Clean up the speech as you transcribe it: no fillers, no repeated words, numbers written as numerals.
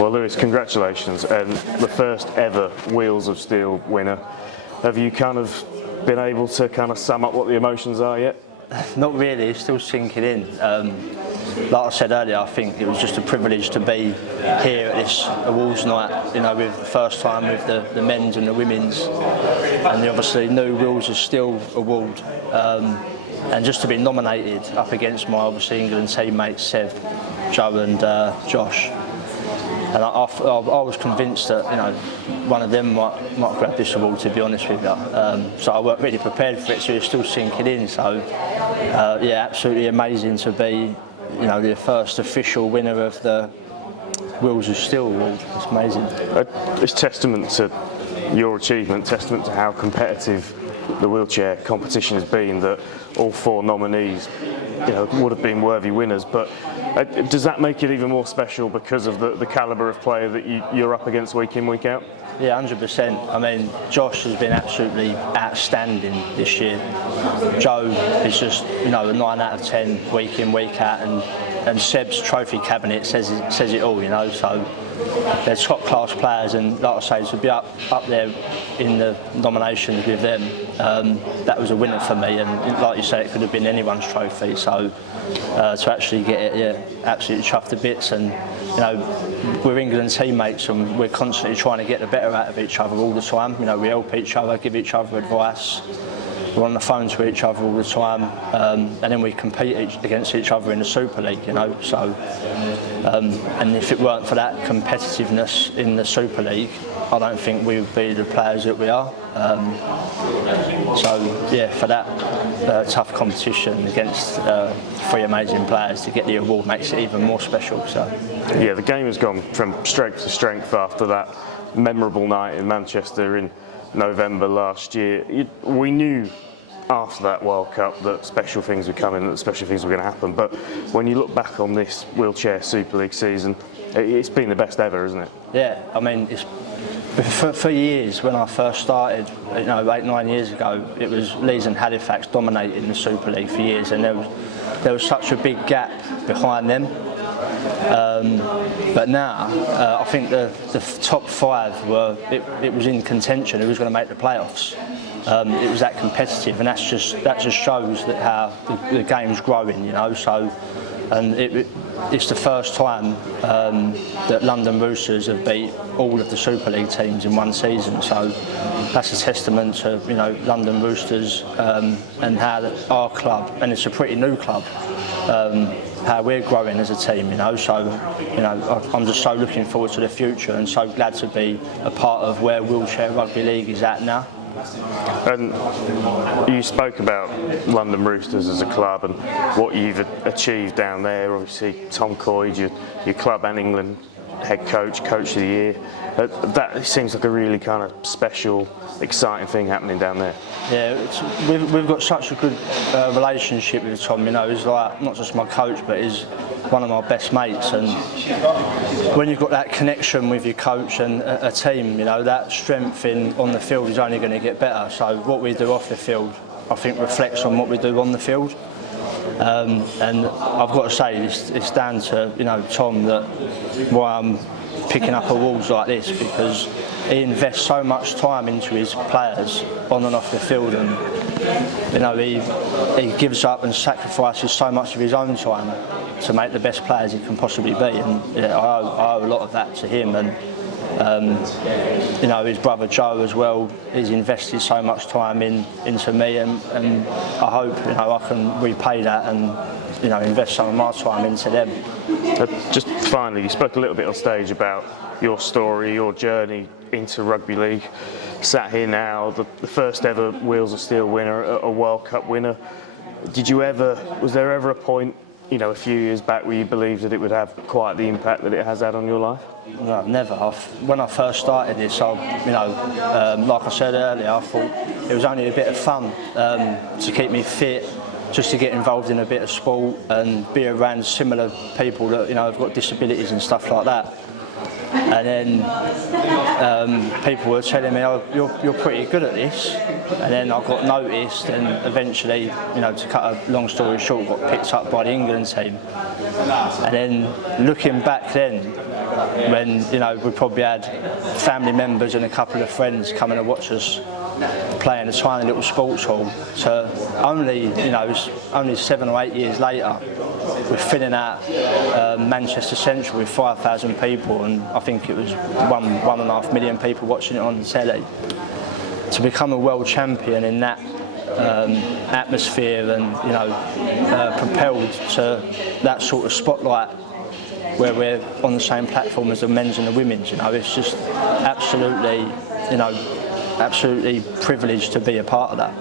Well, Lewis, congratulations, and the first ever Wheels of Steel winner. Have you kind of been able to kind of sum up what the emotions are yet? Not really, it's still sinking in. Like I said earlier, I think it was just a privilege to be here at this awards night, with the first time with the men's and the women's, and the obviously new Wheels of Steel award. And just to be nominated up against my obviously England teammates Seb, Joe and Josh. And I was convinced that one of them might grab this award, to be honest with you. So I weren't really prepared for it, so it's still sinking in. So yeah, absolutely amazing to be the first official winner of the Wheels of Steel award. It's amazing. It's testament to your achievement, testament to how competitive the wheelchair competition has been, that all four nominees would have been worthy winners. But does that make it even more special because of the calibre of player that you're up against week in, week out? Yeah, 100%. I mean, Josh has been absolutely outstanding this year. Joe is just, a 9 out of 10 week in, week out, and Seb's trophy cabinet says it all, So they're top class players, and like I say, to be up there in the nominations with them, that was a winner for me. And like you say, it could have been anyone's trophy. So to actually get it, yeah, absolutely chuffed to bits. And we're England teammates, and we're constantly trying to get the better out of each other all the time. We help each other, give each other advice. We're on the phone to each other all the time, and then we compete against each other in the Super League, So, and if it weren't for that competitiveness in the Super League, I don't think we would be the players that we are. So, yeah, for that tough competition against three amazing players, to get the award makes it even more special. So, yeah, the game has gone from strength to strength after that memorable night in Manchester in November last year. We knew after that World Cup that special things were coming, that special things were going to happen. But when you look back on this wheelchair Super League season, it's been the best ever, isn't it? Yeah, I mean, it's for years when I first started, 8-9 years ago, it was Leeds and Halifax dominating the Super League for years, and there was such a big gap behind them. But now, I think the top five it was in contention. Who was going to make the playoffs? It was that competitive, and that just shows that how the game's growing, So, and it's the first time that London Roosters have beat all of the Super League teams in one season. So that's a testament to London Roosters and how our club, and it's a pretty new club. How we're growing as a team, So, I'm just so looking forward to the future, and so glad to be a part of where wheelchair rugby league is at now. And you spoke about London Roosters as a club and what you've achieved down there. Obviously, Tom Coyd, your club and England head coach of the year. That seems like a really kind of special, exciting thing happening down there. Yeah, we've got such a good relationship with Tom. He's like not just my coach, but he's one of my best mates. And when you've got that connection with your coach and a team, that strength on the field is only going to get better. So what we do off the field, I think, reflects on what we do on the field. And I've got to say, it's down to Tom that why I'm picking up awards like this, because he invests so much time into his players on and off the field, and he gives up and sacrifices so much of his own time to make the best players he can possibly be. And yeah, I owe a lot of that to him, and his brother Joe as well. He's invested so much time into me, and I hope I can repay that and invest some of my time into them. Just finally, you spoke a little bit on stage about your story, your journey into rugby league. Sat here now, the first ever Wheels of Steel winner, a World Cup winner. Was there ever a point, a few years back, where you believed that it would have quite the impact that it has had on your life? No, never. When I first started this, like I said earlier, I thought it was only a bit of fun to keep me fit, just to get involved in a bit of sport and be around similar people that have got disabilities and stuff like that. And then people were telling me, "Oh, you're pretty good at this." And then I got noticed, and eventually, to cut a long story short, got picked up by the England team. And then looking back then, when, you know, we probably had family members and a couple of friends coming to watch us play in a tiny little sports hall, to only, you know, it was only 7 or 8 years later, we're filling out Manchester Central with 5,000 people, and I think it was 1.5 million people watching it on the telly. To become a world champion in that atmosphere, and, you know, propelled to that sort of spotlight where we're on the same platform as the men's and the women's, you know, it's just absolutely, you know, absolutely privileged to be a part of that.